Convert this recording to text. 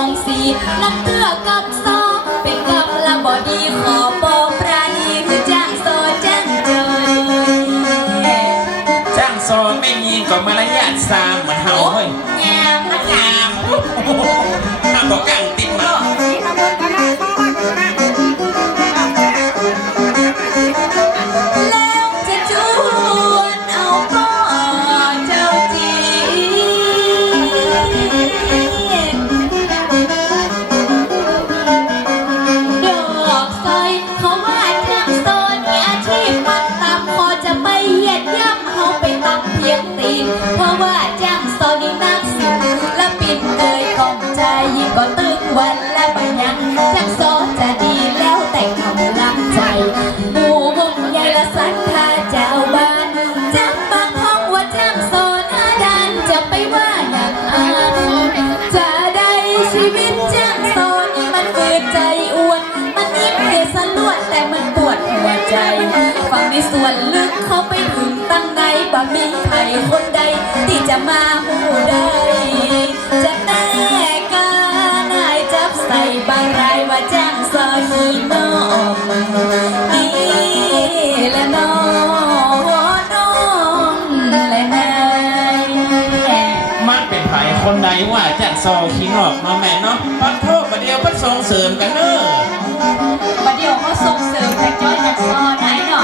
องสีลักเกือกับซอเป็นกับละบอดีขอบอปราณีคือจ้างโซจ้างจอยจ้างโซไม่มีก็มารยาทสามเหมือนเฮาเฮ้ยงามงามถ้าบอกกัน ยงตีนเพราะว่าจ้างโซนนี่นักสิและปิดเตยกองใจยิ่งก็ตึกวันและบัญญัติทางโซนจะดีแล้วแต่กำลังใจหมู่วงใหญ่ละสันทาเจ้าบ้านจ้างบางห้องว่าจ้างโซนอาดานจะไปว่าอย่างอันจะได้ชีวิตจ้างโซนนี่มันฝืนใจอ้วน มันยิ้มเรียสลวดแต่มันปวดหัวใจฟังในส่วนลึกเขาไปถึง ตั้งในบ่มีใครคนใดที่จะมาหูได้จะแน่กานายจับใส่บางรายว่าจ้างซอยฮีโนออกนี่แหละน้องน้องและนายมันเป็นไผคนใดว่าจัดซอขี้นอกเนาะแม่เนาะปัดโทษประเดียวเพัดส่งเสริมกันเนอะประเดี๋ยวเขาส่งเสริมแต่จ้อยจากซอไหนเนาะ